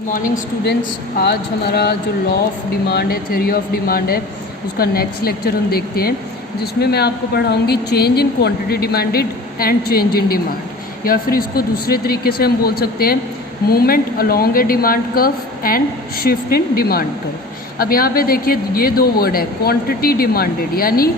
Morning students, आज हमारा जो लॉ ऑफ डिमांड है, थ्योरी ऑफ डिमांड है, उसका नेक्स्ट लेक्चर हम देखते हैं, जिसमें मैं आपको पढ़ाऊंगी change in quantity demanded and change in demand, या फिर इसको दूसरे तरीके से हम बोल सकते हैं movement along A demand curve and shift in demand curve. अब यहाँ पे देखिए ये दो वर्ड है, क्वांटिटी डिमांडेड यानी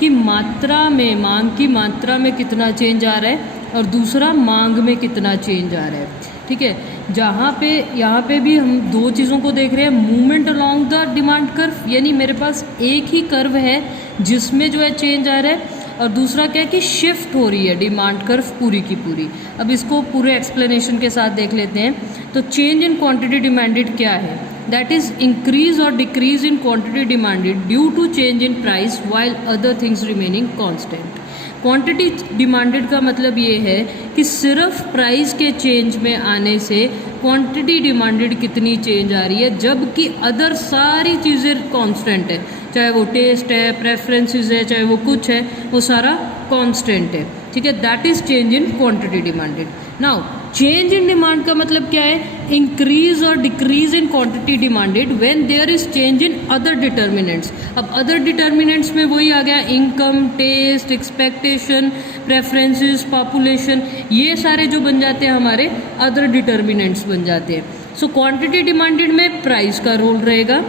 कि मात्रा में, मांग की मात्रा में कितना चेंज आ रहा है, और दूसरा मांग में कितना चेंज आ रहा है। ठीक है, जहाँ पे यहाँ पे भी हम दो चीज़ों को देख रहे हैं, movement along the demand curve यानी मेरे पास एक ही कर्व है जिसमें जो है चेंज आ रहा है, और दूसरा क्या है कि शिफ्ट हो रही है डिमांड कर्व पूरी की पूरी। अब इसको पूरे एक्सप्लेनेशन के साथ देख लेते हैं। तो चेंज इन क्वांटिटी डिमांडेड क्या है? दैट इज इंक्रीज और decrease in quantity demanded due to change in price while other things remaining constant. Quantity demanded का मतलब ये है कि सिर्फ प्राइस के चेंज में आने से क्वांटिटी डिमांडेड कितनी चेंज आ रही है, जबकि अदर सारी चीज़ें कांस्टेंट है, चाहे वो टेस्ट है, प्रेफरेंसेस है, चाहे वो कुछ है, वो सारा कांस्टेंट है। ठीक है, that is change in quantity demanded. Now change in demand का मतलब क्या है? इंक्रीज और decrease in quantity demanded when there is change in other determinants. अब अदर डिटर्मिनेंट्स में वही आ गया, income, taste, expectation, preferences, population, ये सारे जो बन जाते हैं हमारे अदर डिटर्मिनेंट्स बन जाते हैं। सो क्वांटिटी डिमांडेड में प्राइस का रोल रहेगा,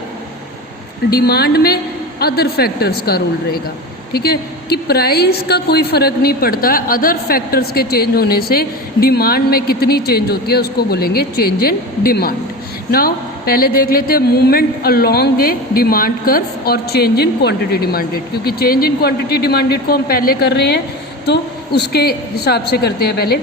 डिमांड में अदर फैक्टर्स का रोल रहेगा। ठीक है, कि प्राइस का कोई फ़र्क नहीं पड़ता, अदर फैक्टर्स के चेंज होने से डिमांड में कितनी चेंज होती है उसको बोलेंगे चेंज इन डिमांड। नाउ पहले देख लेते हैं मूवमेंट अलोंग ए डिमांड कर्व और चेंज इन क्वांटिटी डिमांडेड, क्योंकि चेंज इन क्वांटिटी डिमांडेड को हम पहले कर रहे हैं तो उसके हिसाब से करते हैं पहले।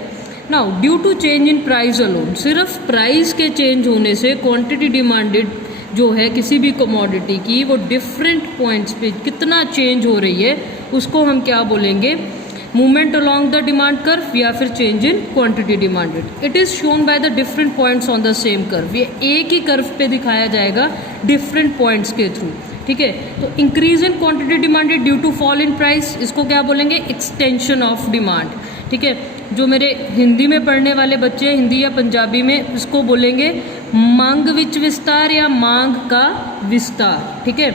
Now due to change in price alone, सिर्फ प्राइस के चेंज होने से क्वांटिटी डिमांडेड जो है किसी भी कमोडिटी की, वो डिफरेंट पॉइंट्स पे कितना चेंज हो रही है उसको हम क्या बोलेंगे? Movement along the demand curve या फिर change in quantity demanded. It is shown by the different points on the same curve. ये एक ही कर्व पे दिखाया जाएगा डिफरेंट पॉइंट्स के थ्रू। ठीक है, तो increase in quantity demanded due to fall in price, इसको क्या बोलेंगे? Extension of demand. ठीक है, जो मेरे हिंदी में पढ़ने वाले बच्चे, हिंदी या पंजाबी में, इसको बोलेंगे मांग विच विस्तार या मांग का विस्तार। ठीक है,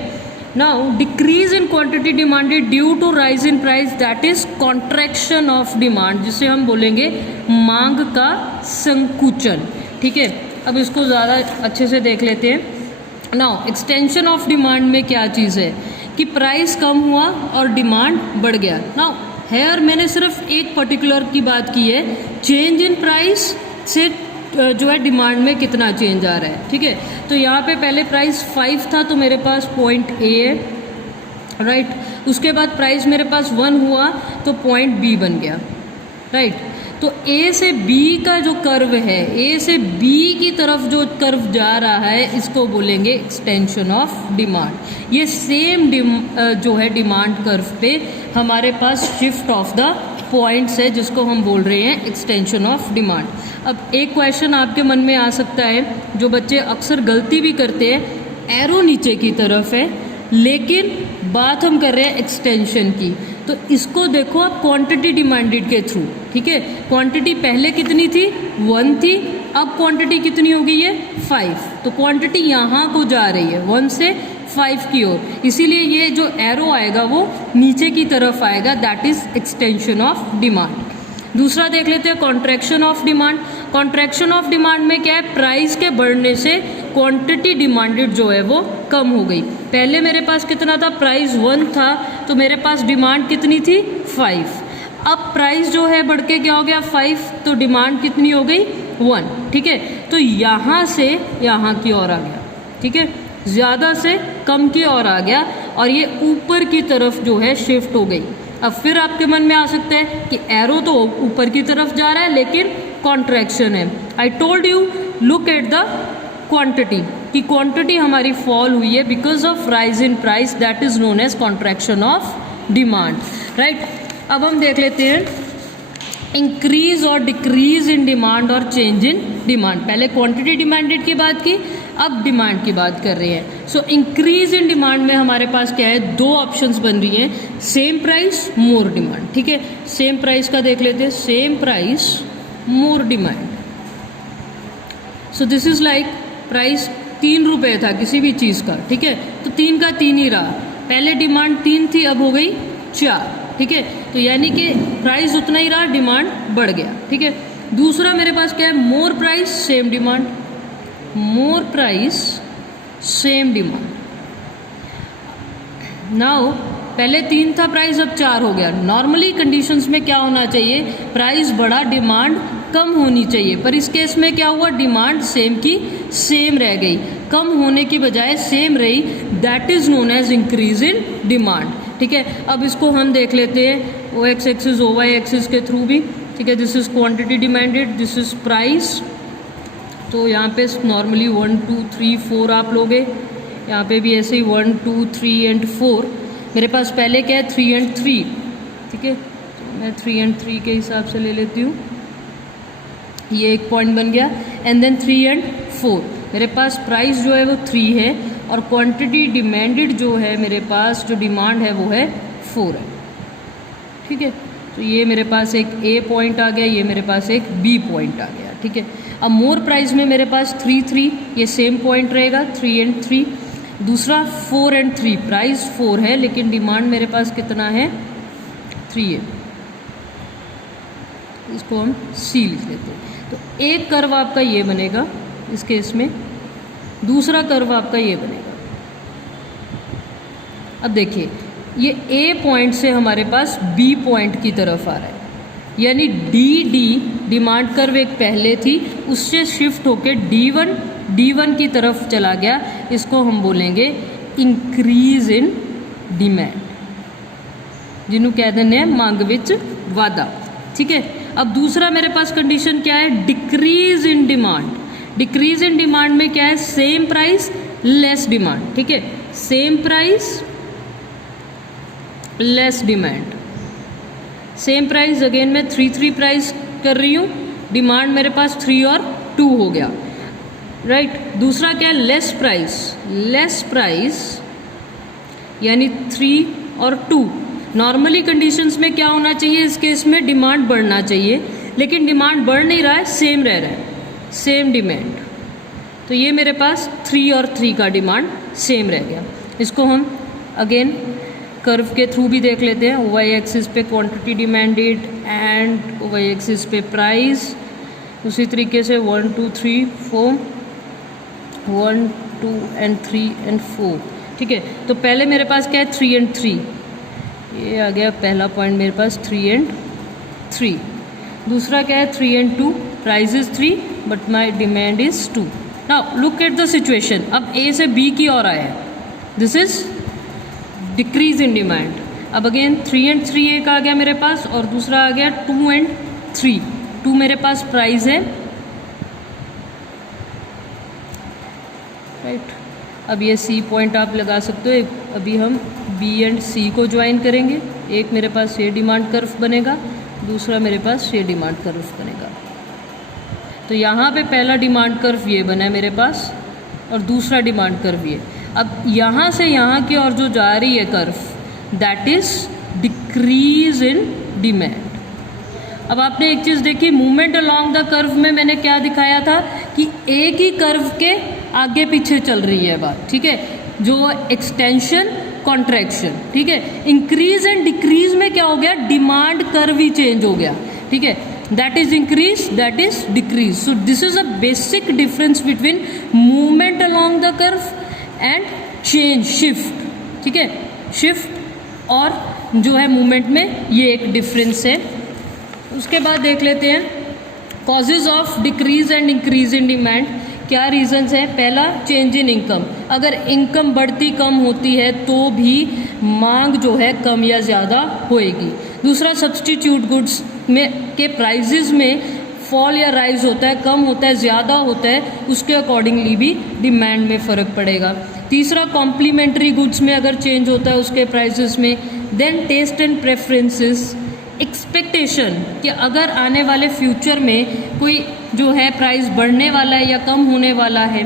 now decrease in quantity demanded due to rise in price, that is contraction of demand, जिसे हम बोलेंगे मांग का संकुचन। ठीक है, अब इसको ज़्यादा अच्छे से देख लेते हैं। नाउ एक्सटेंशन ऑफ डिमांड में क्या चीज़ है कि प्राइस कम हुआ और डिमांड बढ़ गया। नाउ हेयर मैंने सिर्फ एक पर्टिकुलर की बात की है, चेंज इन प्राइस से जो है डिमांड में कितना चेंज आ रहा है। ठीक है, तो यहाँ पे पहले प्राइस 5 था तो मेरे पास पॉइंट ए है, राइट। उसके बाद प्राइस मेरे पास 1 हुआ तो पॉइंट बी बन गया, राइट। तो ए से बी का जो कर्व है, ए से बी की तरफ जो कर्व जा रहा है, इसको बोलेंगे एक्सटेंशन ऑफ डिमांड। ये सेम जो है डिमांड कर्व पे हमारे पास शिफ्ट ऑफ द पॉइंट्स है, जिसको हम बोल रहे हैं एक्सटेंशन ऑफ डिमांड। अब एक क्वेश्चन आपके मन में आ सकता है, जो बच्चे अक्सर गलती भी करते हैं, एरो नीचे की तरफ है लेकिन बात हम कर रहे हैं एक्सटेंशन की, तो इसको देखो आप क्वांटिटी डिमांडेड के थ्रू। ठीक है, क्वांटिटी पहले कितनी थी? 1 थी, अब क्वांटिटी कितनी हो गई है? 5। तो क्वांटिटी यहाँ को जा रही है 1 से 5 की ओर, इसीलिए ये जो एरो आएगा वो नीचे की तरफ आएगा, that is extension of demand. दूसरा देख लेते हैं contraction of demand. Contraction of demand में क्या है? प्राइस के बढ़ने से क्वांटिटी डिमांडेड जो है वो कम हो गई। पहले मेरे पास कितना था? प्राइस 1 था तो मेरे पास डिमांड कितनी थी? 5। अब प्राइस जो है बढ़ के क्या हो गया? 5, तो डिमांड कितनी हो गई? 1। ठीक है, तो यहाँ से यहाँ की ओर आ गया। ठीक है, ज़्यादा से कम की ओर आ गया और ये ऊपर की तरफ जो है शिफ्ट हो गई। अब फिर आपके मन में आ सकता है कि एरो तो ऊपर की तरफ जा रहा है लेकिन कॉन्ट्रैक्शन है। I told you, look at the quantity, कि क्वांटिटी हमारी फॉल हुई है because of rise in price, that is known as contraction of demand, right. अब हम देख लेते हैं इंक्रीज और डिक्रीज इन डिमांड और चेंज इन डिमांड। पहले क्वांटिटी डिमांडेड की बात की, अब डिमांड की बात कर रहे हैं। सो इंक्रीज इन डिमांड में हमारे पास क्या है? 2 ऑप्शंस बन रही हैं, सेम प्राइस मोर डिमांड। ठीक है, सेम प्राइस का देख लेते हैं, same price more demand. So this is like price 3 रुपये था किसी भी चीज़ का, ठीक है, तो 3 का 3 ही रहा। पहले डिमांड 3 थी, अब हो गई 4, ठीक है, तो यानी कि प्राइस उतना ही रहा, डिमांड बढ़ गया, ठीक है। दूसरा मेरे पास क्या है, मोर प्राइस सेम डिमांड, मोर प्राइस सेम डिमांड। नाउ पहले 3 था प्राइस, अब 4 हो गया। नॉर्मली कंडीशंस में क्या होना चाहिए, प्राइस बढ़ा, डिमांड कम होनी चाहिए, पर इस केस में क्या हुआ, डिमांड सेम की सेम रह गई, कम होने की बजाय सेम रही, that is known as increase in demand, ठीक है। अब इसको हम देख लेते हैं O X axis O Y axis के थ्रू भी, ठीक है। This is quantity demanded, this is price. तो यहाँ पे नॉर्मली 1 2 3 4 आप लोगे, यहाँ पे भी ऐसे ही 1 2 3 एंड 4। मेरे पास पहले क्या है, 3 एंड 3, ठीक है, तो मैं 3 एंड 3 के हिसाब से ले लेती हूँ, ये एक पॉइंट बन गया। एंड देन 3 एंड 4, मेरे पास प्राइस जो है वो 3 है और क्वांटिटी डिमांडेड जो है मेरे पास, जो डिमांड है वो है 4 है, ठीक है। तो ये मेरे पास एक ए पॉइंट आ गया, ये मेरे पास एक बी पॉइंट आ गया, ठीक है। अब मोर प्राइस में मेरे पास 3 3, ये सेम पॉइंट रहेगा, 3 एंड 3। दूसरा 4 एंड 3, प्राइस 4 है लेकिन डिमांड मेरे पास कितना है, 3 है, इसको हम सी लिख लेते हैं। तो एक कर्व आपका ये बनेगा इस केस में, दूसरा कर्व आपका ये बनेगा। अब देखिए ये ए पॉइंट से हमारे पास बी पॉइंट की तरफ आ रहा है, यानी डी डी डिमांड कर्व एक पहले थी, उससे शिफ्ट होके D1 की तरफ चला गया, इसको हम बोलेंगे इंक्रीज इन डिमांड, जिन्हों कह देने हैं मांग विच वाधा, ठीक है। अब दूसरा मेरे पास कंडीशन क्या है, decrease in demand. Decrease in demand में क्या है, सेम प्राइस लेस डिमांड, ठीक है, same price less demand. Same price again मैं 3 3 प्राइस कर रही हूँ, डिमांड मेरे पास 3 और 2 हो गया, राइट। दूसरा क्या है, लेस प्राइस, लेस प्राइस यानी 3 और 2। नॉर्मली कंडीशंस में क्या होना चाहिए, इस केस में डिमांड बढ़ना चाहिए, लेकिन डिमांड बढ़ नहीं रहा है, सेम रह रहा है, सेम डिमांड। तो ये मेरे पास 3 और 3 का डिमांड सेम रह गया। इसको हम अगेन कर्व के थ्रू भी देख लेते हैं, वाई एक्सिस पे quantity demanded and Y axis पे प्राइस। उसी तरीके से 1 2 3 4, 1 2 एंड 3 एंड 4, ठीक है। तो पहले मेरे पास क्या है, 3 एंड 3, ये आ गया पहला पॉइंट मेरे पास, 3 एंड 3। दूसरा क्या है, 3 and 2, price is 3 but my demand is 2। Now look at the situation, अब ए से बी की ओर आया, this is decrease in demand. अब अगेन 3 एंड 3 एक आ गया मेरे पास, और दूसरा आ गया 2 एंड 3। 2 मेरे पास प्राइस है, राइट। अब ये सी पॉइंट आप लगा सकते हो। अभी हम बी एंड सी को ज्वाइन करेंगे, एक मेरे पास ये डिमांड कर्व बनेगा, दूसरा मेरे पास ये डिमांड कर्व बनेगा। तो यहाँ पे पहला डिमांड कर्व ये बना है मेरे पास, और दूसरा डिमांड कर्व ये। अब यहाँ से यहाँ की ओर जो जा रही है curve, that is decrease in demand. अब आपने एक चीज़ देखी, मूवमेंट अलोंग द कर्व में मैंने क्या दिखाया था कि एक ही कर्व के आगे पीछे चल रही है बात, ठीक है, जो एक्सटेंशन कॉन्ट्रैक्शन, ठीक है। इंक्रीज एंड डिक्रीज में क्या हो गया, डिमांड कर्व ही चेंज हो गया, ठीक है, that is increase, that is decrease. So this is a basic difference between movement along the curve and change, shift, ठीक है, शिफ्ट और जो है मूवमेंट में, ये एक डिफरेंस है। उसके बाद देख लेते हैं causes of decrease and increase in demand. क्या रीजंस हैं, पहला चेंज इन इनकम, अगर इनकम बढ़ती कम होती है तो भी मांग जो है कम या ज़्यादा होएगी। दूसरा सब्सटीट्यूट गुड्स में के प्राइजेज में फॉल या राइज होता है, कम होता है, ज़्यादा होता है, उसके अकॉर्डिंगली भी डिमांड में फ़र्क पड़ेगा। तीसरा कॉम्प्लीमेंट्री गुड्स में अगर चेंज होता है उसके प्राइसेस में। Then taste and preferences, expectation कि अगर आने वाले फ्यूचर में कोई जो है प्राइस बढ़ने वाला है या कम होने वाला है।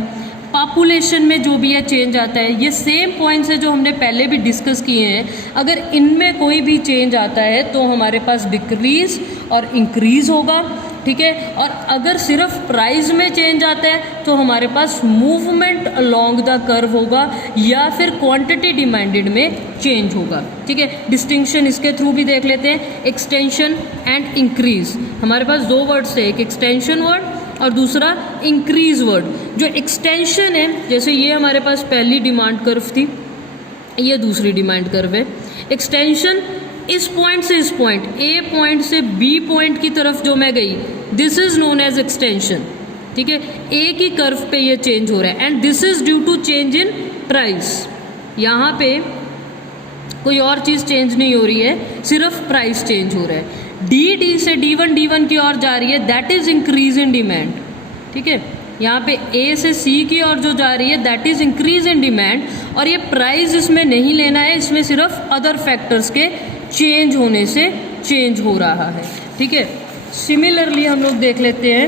पॉपुलेशन में जो भी है चेंज आता है, ये सेम पॉइंट्स है जो हमने पहले भी डिस्कस किए हैं। अगर इनमें कोई भी चेंज आता है तो हमारे पास डिक्रीज और इंक्रीज होगा, ठीक है। और अगर सिर्फ प्राइस में चेंज आता है तो हमारे पास मूवमेंट अलोंग द कर्व होगा या फिर क्वांटिटी डिमांडेड में चेंज होगा, ठीक है। डिस्टिंक्शन इसके थ्रू भी देख लेते हैं, एक्सटेंशन एंड इंक्रीज। हमारे पास दो वर्ड्स है, एक एक्सटेंशन वर्ड और दूसरा इंक्रीज वर्ड। जो एक्सटेंशन है, जैसे ये हमारे पास पहली डिमांड कर्व थी, ये दूसरी डिमांड कर्व है। एक्सटेंशन इस पॉइंट से इस पॉइंट, ए पॉइंट से बी पॉइंट की तरफ जो मैं गई, this is known as extension, ठीक है। ए की कर्व पे ये चेंज हो रहा है and this is due to change in price. यहाँ पे कोई और चीज़ चेंज नहीं हो रही है, सिर्फ प्राइस चेंज हो रहा है। डी से D1 की ओर जा रही है, that is increase in demand, ठीक है। यहाँ पे ए से सी की ओर जो जा रही है, that is increase in demand. और ये प्राइस इसमें नहीं लेना है, इसमें सिर्फ अदर फैक्टर्स के चेंज होने से चेंज हो रहा है, ठीक है। सिमिलरली हम लोग देख लेते हैं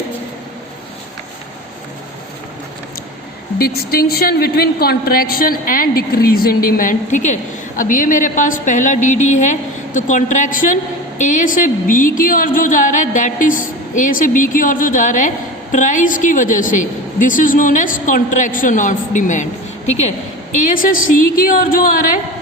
distinction between contraction and decrease in demand, ठीक है। अब ये मेरे पास पहला डी है, तो कॉन्ट्रैक्शन ए से बी की ओर जो जा रहा है, दैट इज ए से बी की ओर जो जा रहा है प्राइस की वजह से, this is known as contraction of demand, ठीक है। ए से सी की ओर जो आ रहा है,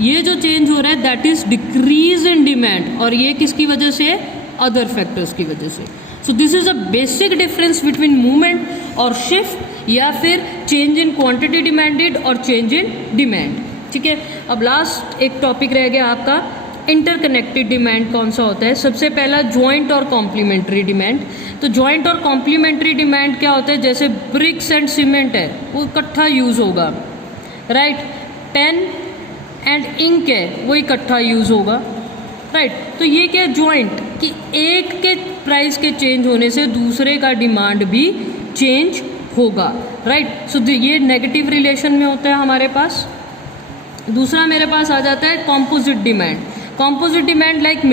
ये जो चेंज हो रहा है, that is decrease in demand. और ये किसकी वजह से है? अदर फैक्टर्स की वजह से। So this is a basic difference between movement और शिफ्ट, या फिर चेंज इन क्वांटिटी डिमांडेड और चेंज इन डिमांड, ठीक है। अब लास्ट एक टॉपिक रह गया आपका, इंटरकनेक्टेड डिमांड कौन सा होता है। सबसे पहला जॉइंट और कॉम्प्लीमेंट्री डिमांड। तो जॉइंट और कॉम्प्लीमेंट्री डिमांड क्या होता है? जैसे ब्रिक्स एंड सीमेंट है, वो इकट्ठा यूज होगा, राइट। पेन एंड इंक है, वो इकट्ठा यूज होगा, राइट। तो ये क्या है? जॉइंट, कि एक के प्राइस के चेंज होने से दूसरे का डिमांड भी चेंज होगा, राइट। सो ये नेगेटिव रिलेशन में होता है हमारे पास। दूसरा मेरे पास आ जाता है composite demand. Composite demand like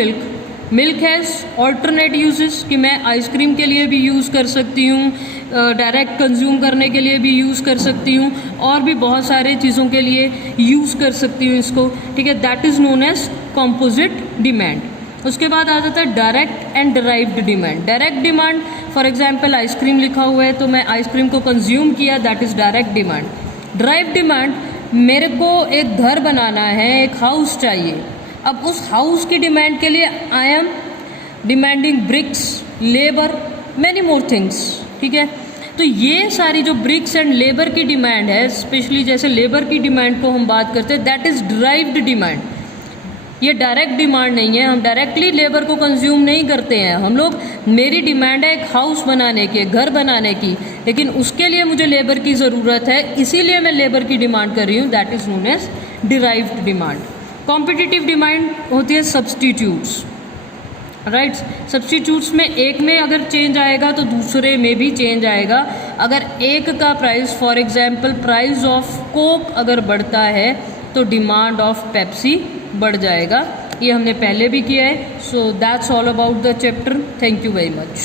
milk has alternate uses, कि मैं आइसक्रीम के लिए भी यूज़ कर सकती हूँ, डायरेक्ट कंज्यूम करने के लिए भी यूज़ कर सकती हूँ, और भी बहुत सारे चीज़ों के लिए यूज़ कर सकती हूँ इसको, ठीक है। That is known as composite demand. उसके बाद आ जाता है direct and derived demand. Direct demand, for example ice cream लिखा हुआ है तो मैं आइसक्रीम को कंज्यूम किया, that is direct demand. Derived demand, मेरे को एक घर बनाना है, एक हाउस चाहिए, अब उस हाउस की डिमांड के लिए I am demanding bricks, labour, many more things, ठीक है। तो ये सारी जो ब्रिक्स एंड लेबर की डिमांड है, स्पेशली जैसे लेबर की डिमांड को हम बात करते हैं, दैट इज़ डिराइव्ड डिमांड। ये डायरेक्ट डिमांड नहीं है, हम डायरेक्टली लेबर को कंज्यूम नहीं करते हैं। हम लोग, मेरी डिमांड है एक हाउस बनाने की, घर बनाने की, लेकिन उसके लिए मुझे लेबर की ज़रूरत है, इसीलिए मैं लेबर की डिमांड कर रही हूँ, that is known as derived demand. Competitive demand होती है सब्सटीट्यूट्स, राइट। सब्सटीट्यूट्स में एक में अगर चेंज आएगा तो दूसरे में भी चेंज आएगा। अगर एक का price, for example price of Coke अगर बढ़ता है तो डिमांड ऑफ पेप्सी बढ़ जाएगा। ये हमने पहले भी किया है। So that's all about the chapter. Thank you very much.